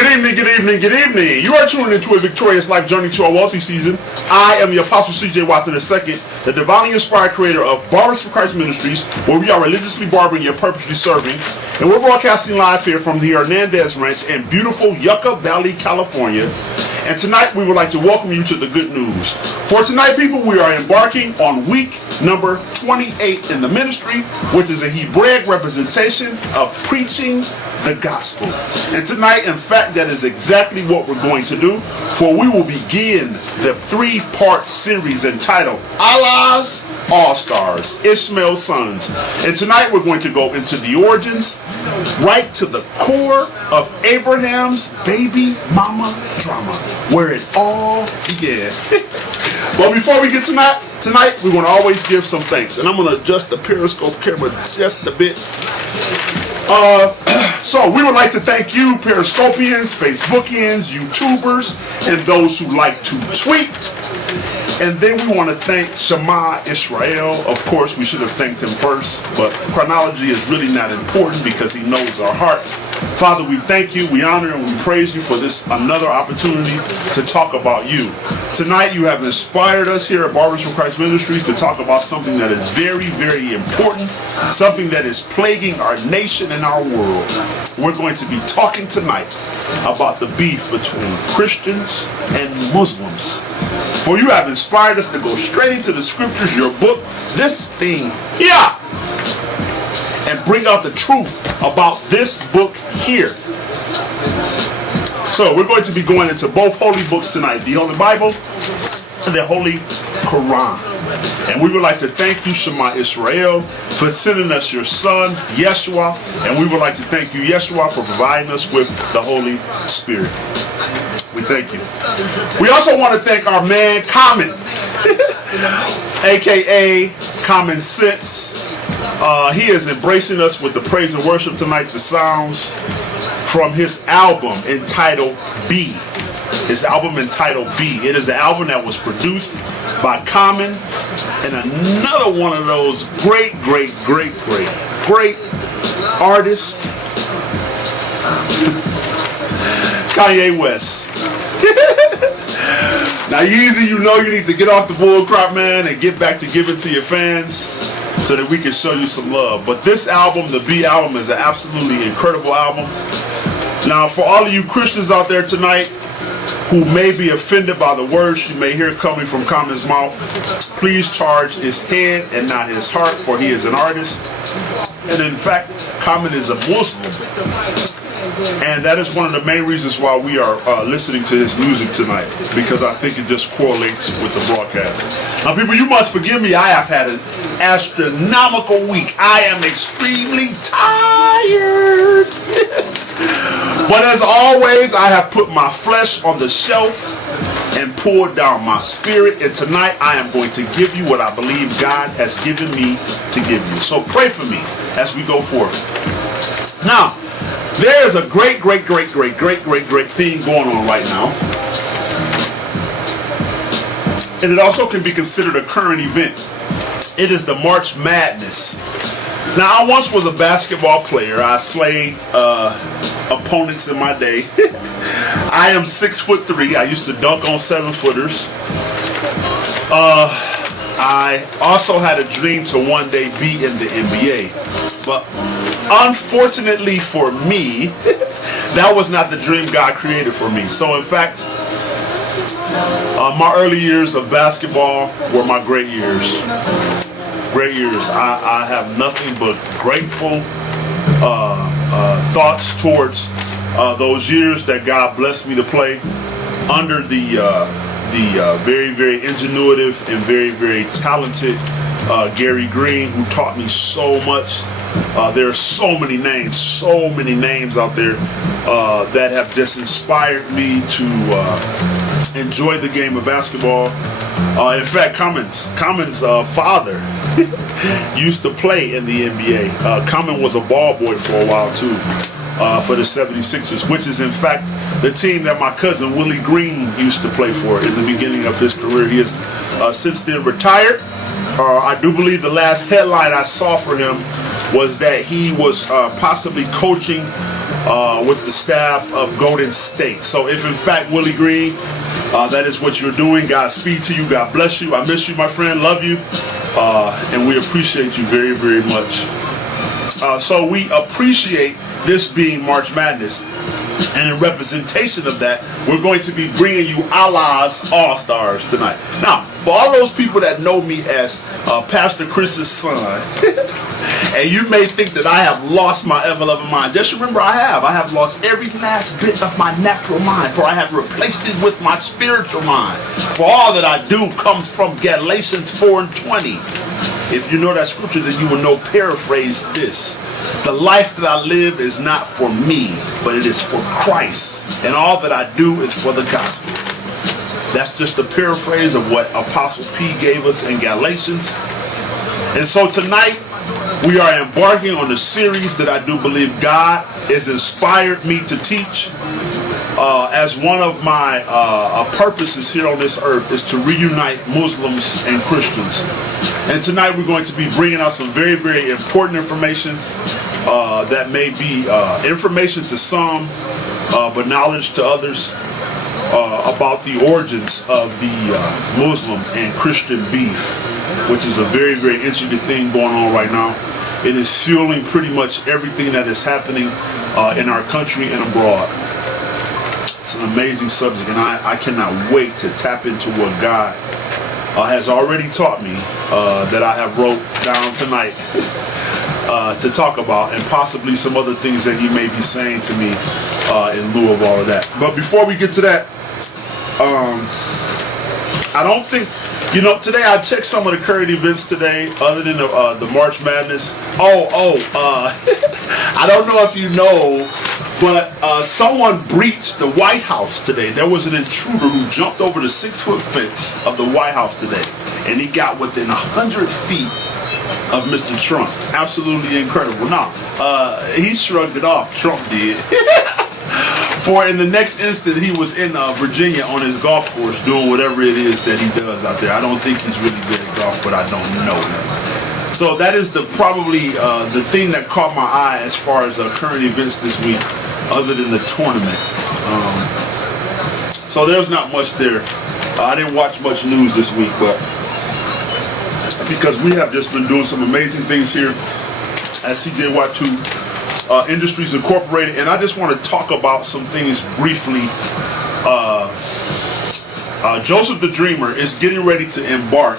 Good evening, good evening, good evening. You are tuning into a victorious life journey to a wealthy season. I am the Apostle C.J. Watson II, the divinely inspired creator of Barbers for Christ Ministries, where we are religiously barbering yet purposely serving. And we're broadcasting live here from the Hernandez Ranch in beautiful Yucca Valley, California. And tonight we would like to welcome you to the good news. For tonight, people, we are embarking on week number 28 in the ministry, which is a Hebraic representation of preaching the gospel. And tonight, in fact, that is exactly what we're going to do, for we will begin the three-part series entitled Allah's All-Stars, Ishmael's Sons. And tonight we're going to go into the origins, right to the core of Abraham's baby mama drama, where it all began. But before we get tonight we're going to always give some thanks. And I'm going to adjust the Periscope camera just a bit. So we would like to thank you, Periscopians, Facebookians, YouTubers, and those who like to tweet. And then we want to thank Ishmael. Of course, we should have thanked him first, but chronology is really not important because he knows our heart. Father, we thank you, we honor and we praise you for this another opportunity to talk about you. Tonight you have inspired us here at Barbers for Christ Ministries to talk about something that is very, very important, something that is plaguing our nation and our world. We're going to be talking tonight about the beef between Christians and Muslims. For you have inspired us to go straight into the scriptures, your book, this thing here, and bring out the truth about this book here. So we're going to be going into both holy books tonight, the Holy Bible and the Holy Quran. And we would like to thank you, Shema Israel, for sending us your son, Yeshua. And we would like to thank you, Yeshua, for providing us with the Holy Spirit. We thank you. We also want to thank our man, Common, a.k.a. Common Sense. He is embracing us with the praise and worship tonight, the sounds from his album entitled B. His album entitled B. It is an album that was produced by Common and another one of those great artists, Kanye West. Now, Yeezy, you know you need to get off the bull crop, man, and get back to giving to your fans so that we can show you some love. But this album, the B album, is an absolutely incredible album. Now, for all of you Christians out there tonight who may be offended by the words you may hear coming from Common's mouth, please charge his head and not his heart, for he is an artist. And in fact, Common is a Muslim. And that is one of the main reasons why we are listening to his music tonight, because I think it just correlates with the broadcast. Now, people, you must forgive me. I have had an astronomical week. I am extremely tired. But as always, I have put my flesh on the shelf and poured down my spirit. And tonight, I am going to give you what I believe God has given me to give you. So pray for me as we go forth. Now, there is a great thing going on right now. And it also can be considered a current event. It is the March Madness. Now, I once was a basketball player. I slayed opponents in my day. I am 6'3". I used to dunk on 7-footers. I also had a dream to one day be in the NBA. But unfortunately for me, that was not the dream God created for me. So in fact, my early years of basketball were my great years. Great years. I have nothing but grateful thoughts towards those years that God blessed me to play under the very, very ingenuitive and very, very talented Gary Green, who taught me so much. There are so many names out there that have just inspired me to enjoy the game of basketball. In fact, Common's father used to play in the NBA. Common was a ball boy for a while too, for the 76ers, which is in fact the team that my cousin Willie Green used to play for in the beginning of his career. He has since then retired. I do believe the last headline I saw for him was that he was possibly coaching with the staff of Golden State. So if in fact, Willie Green, that is what you're doing, Godspeed to you. God bless you. I miss you, my friend. Love you. And we appreciate you very, very much. So we appreciate this being March Madness. And in representation of that, we're going to be bringing you Allah's All-Stars tonight. Now, for all those people that know me as Pastor Chris's son, and you may think that I have lost my ever-loving mind, just remember I have lost every last bit of my natural mind, for I have replaced it with my spiritual mind. For all that I do comes from Galatians 4:20. If you know that scripture, then you will know, paraphrase this: the life that I live is not for me, but it is for Christ. And all that I do is for the gospel. That's just a paraphrase of what Apostle P gave us in Galatians. And so tonight, we are embarking on a series that I do believe God has inspired me to teach. As one of my purposes here on this earth is to reunite Muslims and Christians. And tonight we're going to be bringing out some very, very important information that may be information to some, but knowledge to others, about the origins of the Muslim and Christian beef, which is a very, very interesting thing going on right now. It is fueling pretty much everything that is happening in our country and abroad. It's an amazing subject, and I cannot wait to tap into what God has already taught me, that I have wrote down tonight to talk about, and possibly some other things that he may be saying to me in lieu of all of that. But before we get to that, I don't think, today I checked some of the current events today, other than the March Madness. I don't know if you know, but someone breached the White House today. There was an intruder who jumped over the 6-foot fence of the White House today, and he got within 100 feet of Mr. Trump. Absolutely incredible. Now, he shrugged it off. Trump did. For in the next instant, he was in Virginia on his golf course doing whatever it is that he does out there. I don't think he's really good at golf, but I don't know him. So that is probably the thing that caught my eye as far as current events this week, other than the tournament. So there's not much there. I didn't watch much news this week, but because we have just been doing some amazing things here at CJY2 Industries Incorporated, and I just want to talk about some things briefly. Joseph the Dreamer is getting ready to embark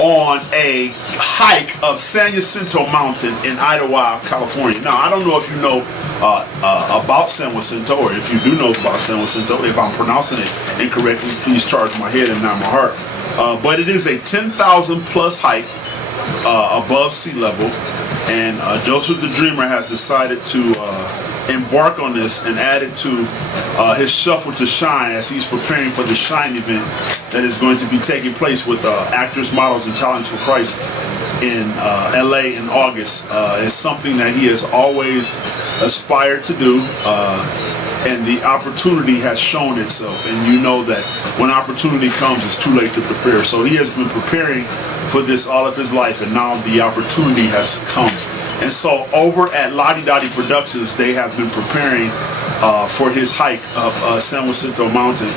on a hike of San Jacinto Mountain in Idlewild, California. Now, I don't know if you know about San Jacinto, or if you do know about San Jacinto. If I'm pronouncing it incorrectly, please charge my head and not my heart. But it is a 10,000 plus hike above sea level, and Joseph the Dreamer has decided to embark on this and add it to his Shuffle to Shine as he's preparing for the Shine event that is going to be taking place with actors, models, and talents for Christ in LA in August. It's something that he has always aspired to do, and the opportunity has shown itself. And you know that when opportunity comes, it's too late to prepare. So he has been preparing for this all of his life, and now the opportunity has come. And so over at Lottie Dottie Productions, they have been preparing for his hike up San Jacinto Mountain.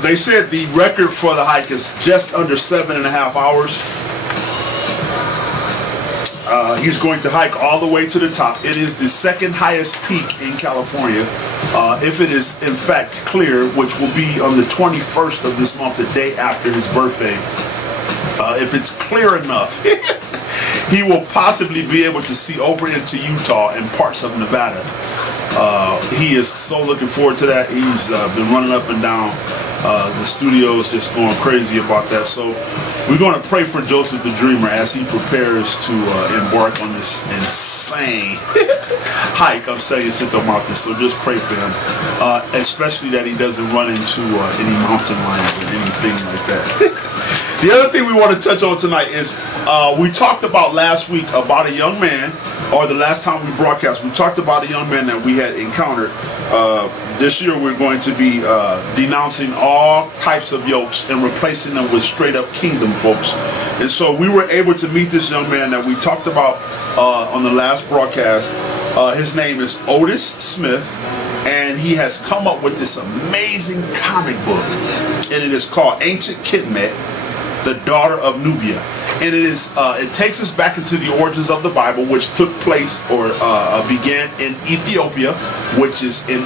They said the record for the hike is just under 7.5 hours. He's going to hike all the way to the top. It is the second highest peak in California. If it is in fact clear, which will be on the 21st of this month, the day after his birthday. If it's clear enough, he will possibly be able to see over into Utah and parts of Nevada. He is so looking forward to that. He's been running up and down the studios, just going crazy about that. So we're going to pray for Joseph the Dreamer as he prepares to embark on this insane hike of San Jacinto Mountain. So just pray for him, especially that he doesn't run into any mountain lions or anything like that. The other thing we want to touch on tonight is we talked about last week about a young man, or the last time we broadcast, we talked about a young man that we had encountered. This year we're going to be denouncing all types of yokes and replacing them with straight up kingdom folks. And so we were able to meet this young man that we talked about on the last broadcast. His name is Otis Smith, and he has come up with this amazing comic book, and it is called Ancient Kitmet, the Daughter of Nubia. And it takes us back into the origins of the Bible, which took place or began in Ethiopia, which is in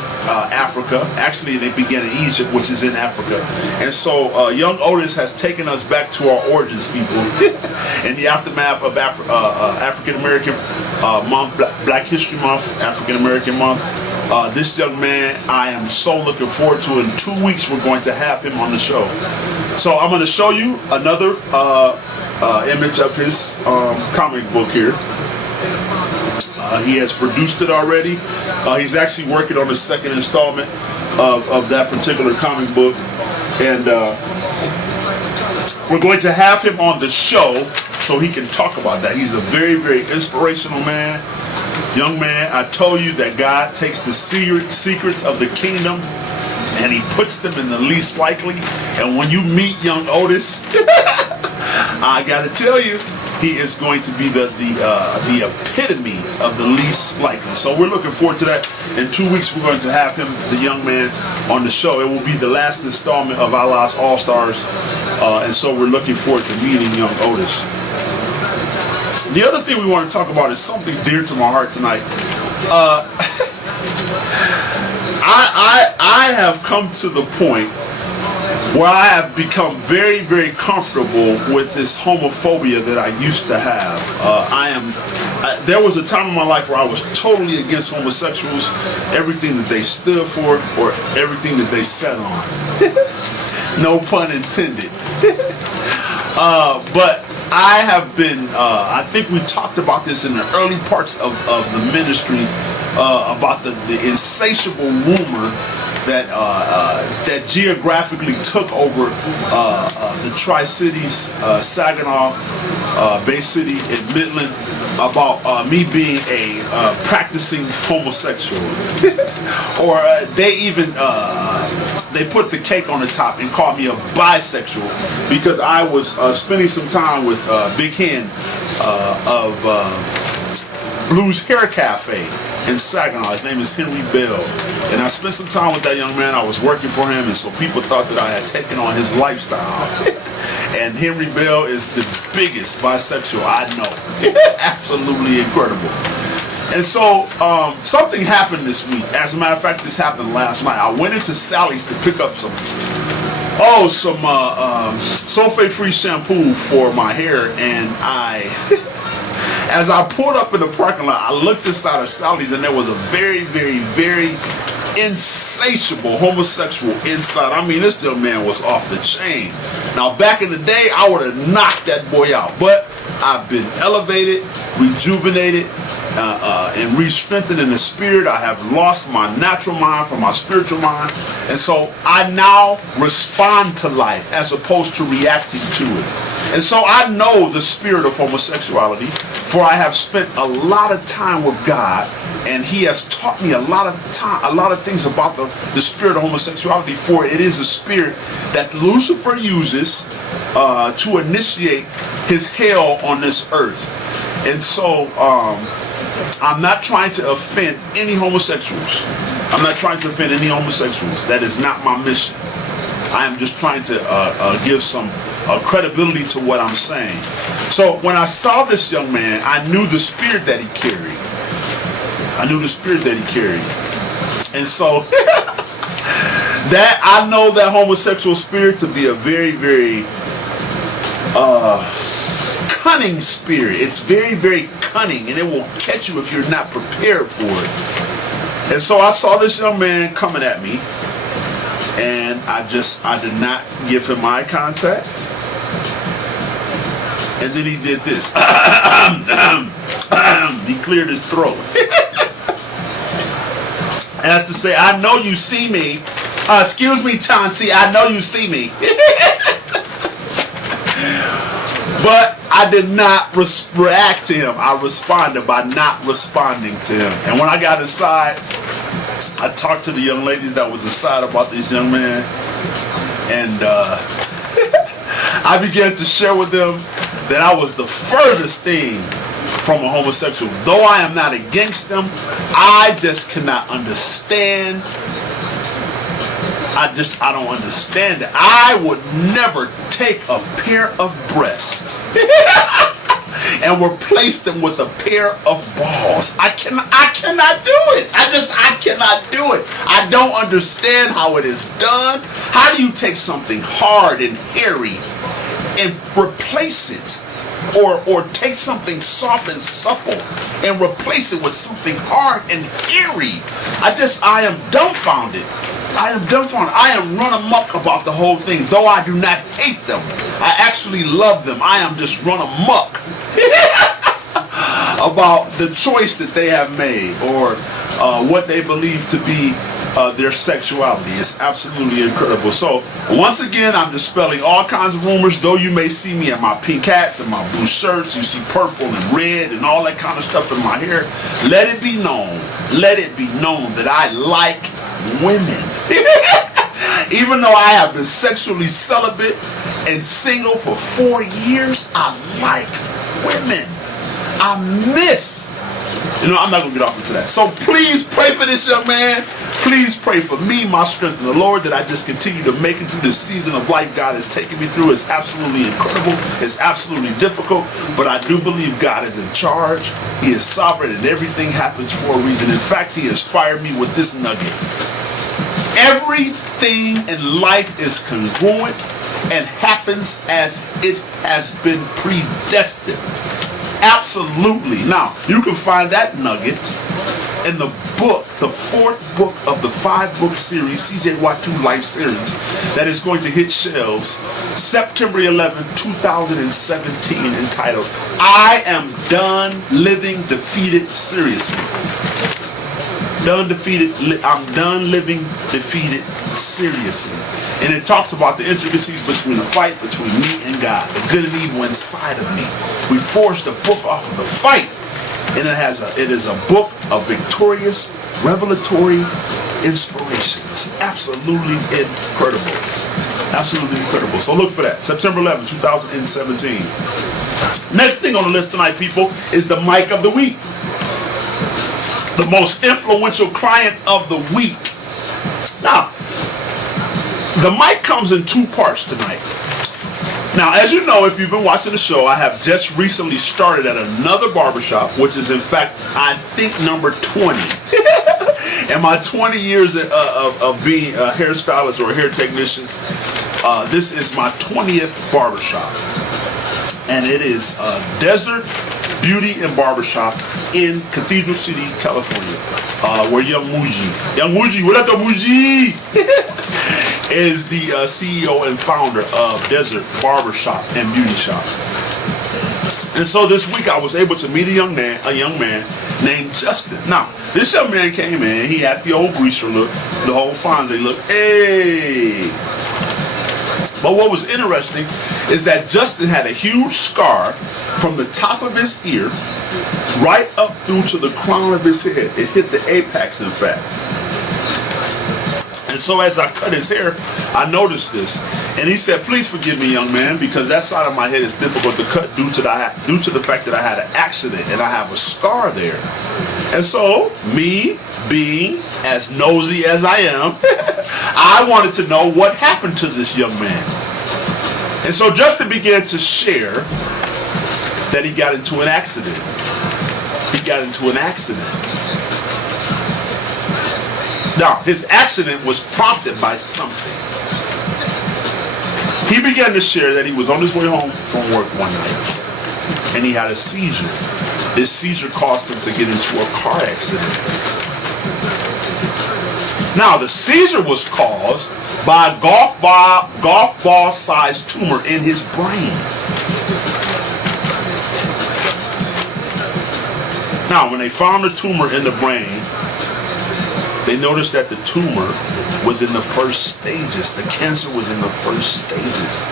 Africa. Actually, they began in Egypt, which is in Africa. And so young Otis has taken us back to our origins, people. In the aftermath of African American Month, Black History Month, African American Month. This young man, I am so looking forward to. In 2 weeks, we're going to have him on the show. So I'm going to show you another image of his comic book here. He has produced it already. He's actually working on the second installment of that particular comic book. And we're going to have him on the show so he can talk about that. He's a very, very inspirational man. Young man, I told you that God takes the secrets of the kingdom and he puts them in the least likely. And when you meet young Otis, I gotta tell you, he is going to be the epitome of the least likely. So we're looking forward to that. In 2 weeks, we're going to have him, the young man, on the show. It will be the last installment of Allah's All Stars, and so we're looking forward to meeting young Otis. The other thing we want to talk about is something dear to my heart tonight. I have come to the point where I have become very, very comfortable with this homophobia that I used to have. There was a time in my life where I was totally against homosexuals, everything that they stood for or everything that they sat on. No pun intended. But I have been, I think we talked about this in the early parts of the ministry, about the insatiable rumor that geographically took over the Tri-Cities, Saginaw, Bay City, and Midland, about me being a practicing homosexual. Or they even they put the cake on the top and called me a bisexual because I was spending some time with Big Hen of Blues Hair Cafe in Saginaw. His name is Henry Bell, and I spent some time with that young man. I was working for him, and so people thought that I had taken on his lifestyle. And Henry Bell is the biggest bisexual I know. Absolutely incredible. And so something happened this week. As a matter of fact, this happened last night. I went into Sally's to pick up some sulfate-free shampoo for my hair, and as I pulled up in the parking lot, I looked inside of Sally's, and there was a very, very, very insatiable homosexual inside. I mean, this young man was off the chain. Now, back in the day, I would have knocked that boy out, but I've been elevated, rejuvenated, and re-strengthened in the spirit. I have lost my natural mind from my spiritual mind, and so I now respond to life as opposed to reacting to it. And so I know the spirit of homosexuality, for I have spent a lot of time with God, and he has taught me a lot of things about the spirit of homosexuality, for it is a spirit that Lucifer uses to initiate his hell on this earth. And so I'm not trying to offend any homosexuals. I'm not trying to offend any homosexuals. That is not my mission. I am just trying to give some credibility to what I'm saying. So when I saw this young man, I knew the spirit that he carried. And so that I know that homosexual spirit to be a very, very cunning spirit. It's very, very cunning, and it will catch you if you're not prepared for it. And so I saw this young man coming at me, and I did not give him eye contact. And then he did this. He cleared his throat. As to say, I know you see me. Excuse me, Chauncey, I know you see me. But I did not react to him. I responded by not responding to him. And when I got inside, I talked to the young ladies that was inside about this young man. And I began to share with them that I was the furthest thing from a homosexual. Though I am not against them, I just cannot understand. I don't understand it. I would never take a pair of breasts and replace them with a pair of balls. I cannot do it. I cannot do it. I don't understand how it is done. How do you take something hard and hairy and replace it? Or take something soft and supple and replace it with something hard and hairy? I am dumbfounded. I am dumbfounded. I am run amok about the whole thing. Though I do not hate them, I actually love them. I am just run amok about the choice that they have made, or what they believe to be their sexuality. It's absolutely incredible. So once again, I'm dispelling all kinds of rumors. Though you may see me in my pink hats and my blue shirts, you see purple and red and all that kind of stuff in my hair. Let it be known that I like women. Even though I have been sexually celibate and single for 4 years, I like women. I'm not going to get off into that. So please pray for this young man. Please pray for me, my strength in the Lord, that I just continue to make it through this season of life God has taken me through. It's absolutely incredible. It's absolutely difficult, but I do believe God is in charge. He is sovereign, and everything happens for a reason. In fact, he inspired me with this nugget. Everything in life is congruent and happens as it has been predestined. Absolutely. Now, you can find that nugget in the book, the 4th book of the 5-book series, CJ Watu Life Series, that is going to hit shelves September 11, 2017, entitled, I Am Done Living Defeated Seriously. I'm done living defeated seriously. And it talks about the intricacies between the fight between me and God, the good and evil inside of me. We forged the book off of the fight, and it is a book of victorious, revelatory inspirations. Absolutely incredible. Absolutely incredible. So look for that. September 11, 2017. Next thing on the list tonight, people, is the mic of the week. The most influential client of the week. Now, the mic comes in 2 parts tonight. Now, as you know, if you've been watching the show, I have just recently started at another barbershop, which is, in fact, I think number 20. In my 20 years of being a hairstylist or a hair technician, this is my 20th barbershop. And it is Desert Beauty and Barbershop in Cathedral City, California, where Young Muji, what up, the Muji? Is the CEO and founder of Desert Barbershop and Beauty Shop. And so this week I was able to meet a young man named Justin. Now, this young man came in, he had the old greaser look, the whole Fonzie look. Hey! But what was interesting is that Justin had a huge scar from the top of his ear right up through to the crown of his head. It hit the apex, in fact. And so as I cut his hair, I noticed this. And he said, please forgive me, young man, because that side of my head is difficult to cut due to the fact that I had an accident and I have a scar there. And so, me being as nosy as I am, I wanted to know what happened to this young man. And so Justin began to share that he got into an accident. He got into an accident. Now, his accident was prompted by something. He began to share that he was on his way home from work one night and he had a seizure. This seizure caused him to get into a car accident. Now, the seizure was caused by a golf ball sized tumor in his brain. Now, when they found the tumor in the brain, they noticed that the tumor was in the first stages. The cancer was in the first stages.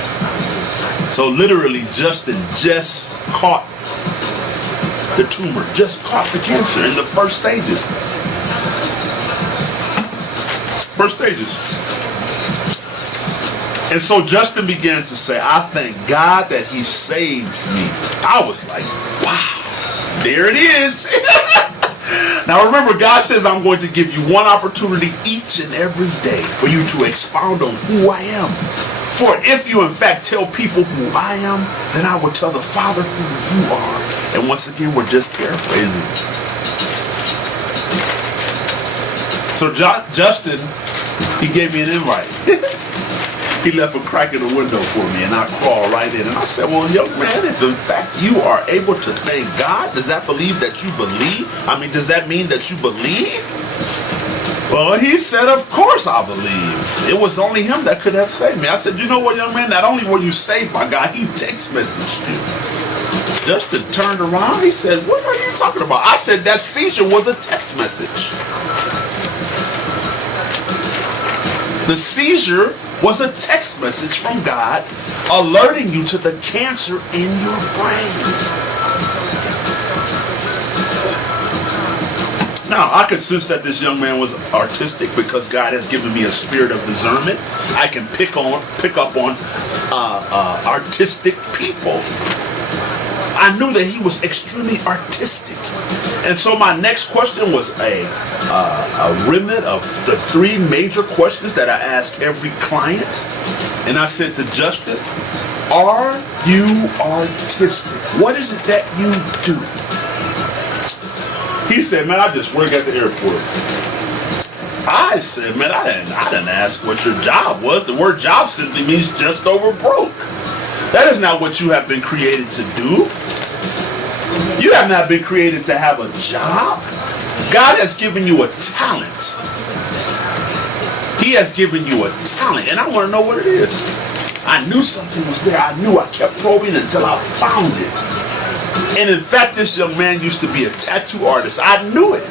So literally, Justin just caught the tumor, just caught the cancer in the first stages. First stages. And so Justin began to say, I thank God that he saved me. I was like, wow. There it is. Now remember, God says I'm going to give you one opportunity each and every day for you to expound on who I am. For if you in fact tell people who I am, then I will tell the Father who you are. And once again, we're just paraphrasing. So Justin, he gave me an invite. He left a crack in the window for me, and I crawled right in. And I said, well, young man, if in fact you are able to thank God, does that believe that you believe? I mean, does that mean that you believe? Well, he said, of course I believe. It was only him that could have saved me. I said, you know what, young man? Not only were you saved by God, he text messaged you. Justin turned around. He said, what are you talking about? I said, that seizure was a text message. The seizure was a text message from God alerting you to the cancer in your brain. Now, I could sense that this young man was artistic because God has given me a spirit of discernment. I can pick up on artistic people. I knew that he was extremely artistic. And so my next question was a remnant of the three major questions that I ask every client. And I said to Justin, are you artistic? What is it that you do? He said, man, I just work at the airport. I said, man, I didn't ask what your job was. The word job simply means just over broke. That is not what you have been created to do. You have not been created to have a job. God has given you a talent. He has given you a talent, and I want to know what it is. I knew something was there. I knew. I kept probing until I found it. And in fact, this young man used to be a tattoo artist. I knew it.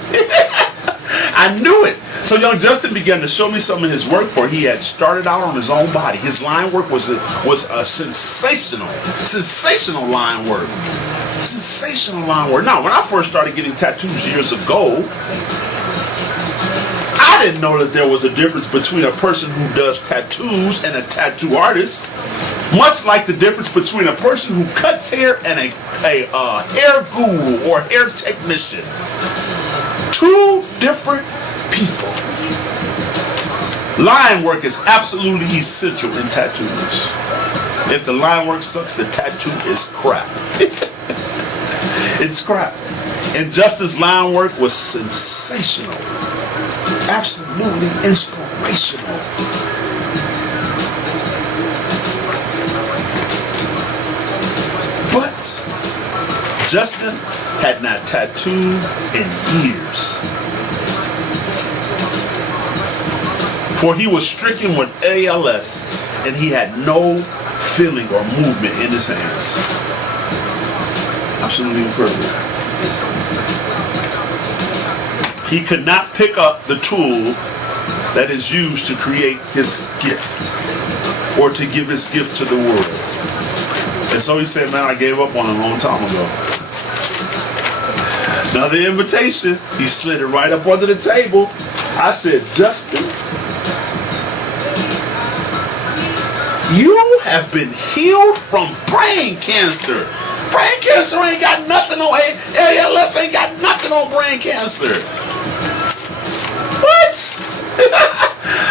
I knew it. So young Justin began to show me some of his work, for he had started out on his own body. His line work was a sensational line work. Sensational line work. Now, when I first started getting tattoos years ago, I didn't know that there was a difference between a person who does tattoos and a tattoo artist. Much like the difference between a person who cuts hair and a hair guru or hair technician. Two different people. Line work is absolutely essential in tattoos. If the line work sucks, the tattoo is crap. It's crap. And Justin's line work was sensational. Absolutely inspirational. But Justin had not tattooed in years. For he was stricken with ALS and he had no feeling or movement in his hands. Absolutely incredible. He could not pick up the tool that is used to create his gift or to give his gift to the world. And so he said, man, I gave up on it a long time ago. Now the invitation, he slid it right up under the table. I said, Justin, you have been healed from brain cancer. Brain cancer ain't got nothing on ALS, ain't got nothing on brain cancer. What?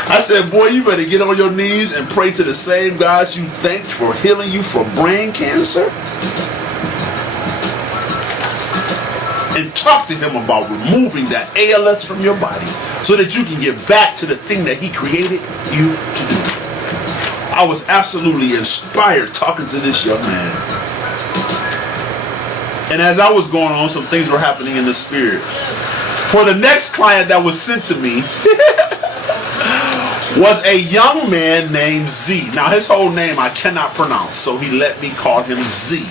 I said, boy, you better get on your knees and pray to the same God you thanked for healing you from brain cancer. And talk to him about removing that ALS from your body so that you can get back to the thing that he created you to do. I was absolutely inspired talking to this young man. And as I was going on, some things were happening in the spirit. For the next client that was sent to me was a young man named Z. Now his whole name I cannot pronounce, so he let me call him Z.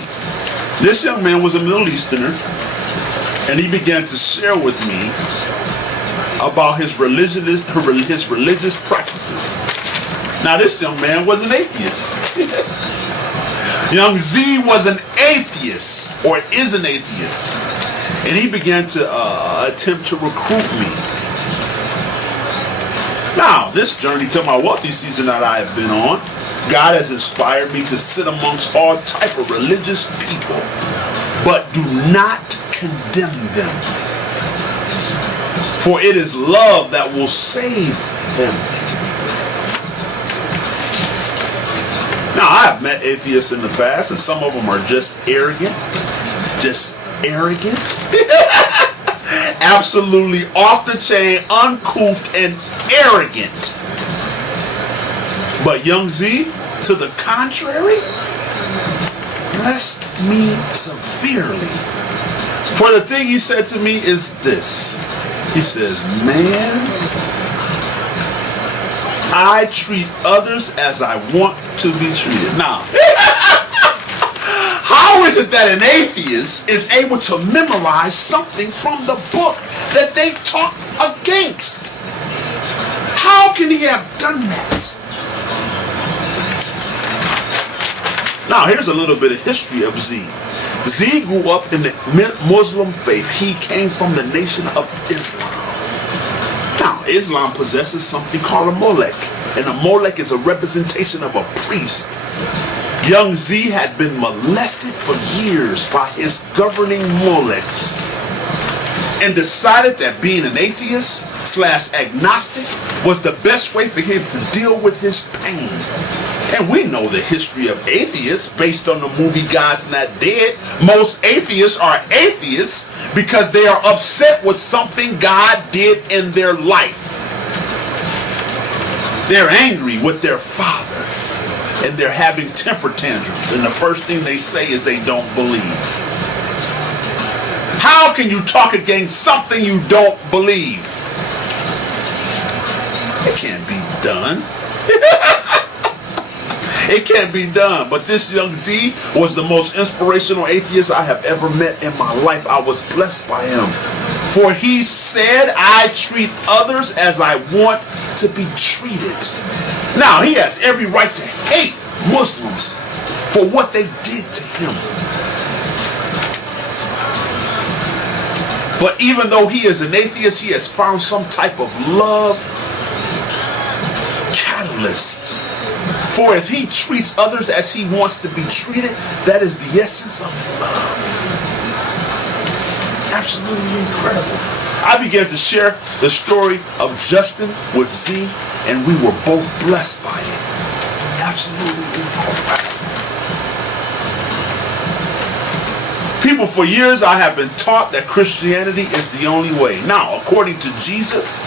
This young man was a Middle Easterner, and he began to share with me about his religious practices. Now this young man was an atheist. Young Z was an atheist, or is an atheist. And he began to attempt to recruit me. Now, this journey to my wealthy season that I have been on, God has inspired me to sit amongst all type of religious people, but do not condemn them. For it is love that will save them. Now, I have met atheists in the past, and some of them are just arrogant. Absolutely off the chain, uncouth, and arrogant. But young Z, to the contrary, blessed me severely. For the thing he said to me is this. He says, man, I treat others as I want to be treated. Now, how is it that an atheist is able to memorize something from the book that they taught against? How can he have done that? Now, here's a little bit of history of Z. Z grew up in the Muslim faith. He came from the nation of Islam. Now, Islam possesses something called a molek, and a molek is a representation of a priest. Young Z had been molested for years by his governing moleks and decided that being an atheist / agnostic was the best way for him to deal with his pain. And we know the history of atheists based on the movie God's Not Dead. Most atheists are atheists because they are upset with something God did in their life. They're angry with their father and they're having temper tantrums. And the first thing they say is they don't believe. How can you talk against something you don't believe? It can't be done. It can't be done. But this young Z was the most inspirational atheist I have ever met in my life. I was blessed by him. For he said, I treat others as I want to be treated. Now, he has every right to hate Muslims for what they did to him. But even though he is an atheist, he has found some type of love catalyst. For if he treats others as he wants to be treated, that is the essence of love. Absolutely incredible. I began to share the story of Justin with Z, and we were both blessed by it. Absolutely incredible. People, for years I have been taught that Christianity is the only way. Now, according to Jesus,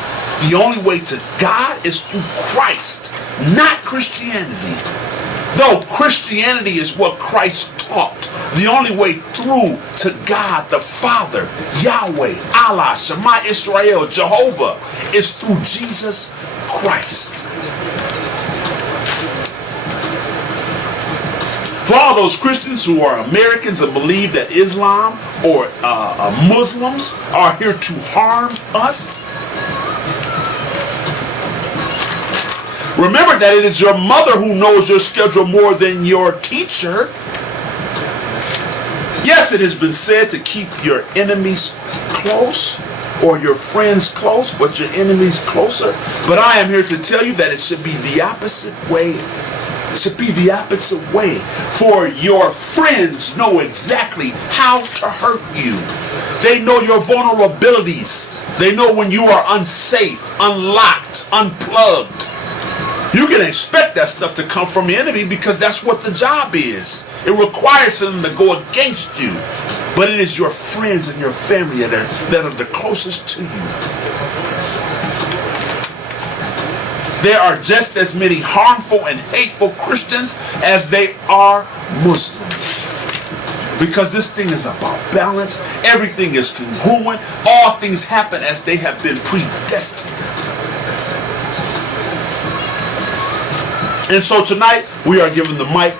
the only way to God is through Christ, not Christianity. Though Christianity is what Christ taught, the only way through to God the Father, Yahweh, Allah, Shema Israel, Jehovah, is through Jesus Christ. For all those Christians who are Americans and believe that Islam or Muslims are here to harm us, remember that it is your mother who knows your schedule more than your teacher. Yes, it has been said to keep your enemies close or your friends close, but your enemies closer. But I am here to tell you that it should be the opposite way. It should be the opposite way. For your friends know exactly how to hurt you. They know your vulnerabilities. They know when you are unsafe, unlocked, unplugged. You can expect that stuff to come from the enemy because that's what the job is. It requires them to go against you. But it is your friends and your family that are the closest to you. There are just as many harmful and hateful Christians as they are Muslims. Because this thing is about balance. Everything is congruent. All things happen as they have been predestined. And so tonight, we are giving the Mike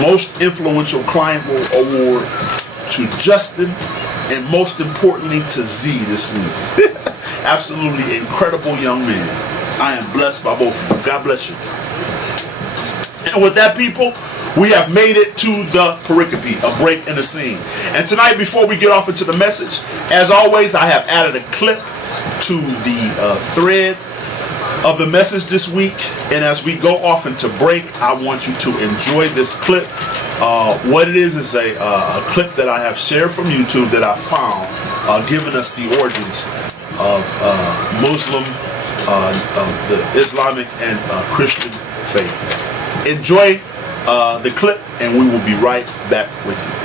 Most Influential Client Award to Justin and most importantly to Z this week. Absolutely incredible young man. I am blessed by both of you. God bless you. And with that, people, we have made it to the pericope, a break in the scene. And tonight, before we get off into the message, as always, I have added a clip to the thread of the message this week. And as we go off into break, I want you to enjoy this clip What it is a clip that I have shared from YouTube that I found, giving us the origins of Muslim, the Islamic and Christian faith. Enjoy the clip, and we will be right back with you.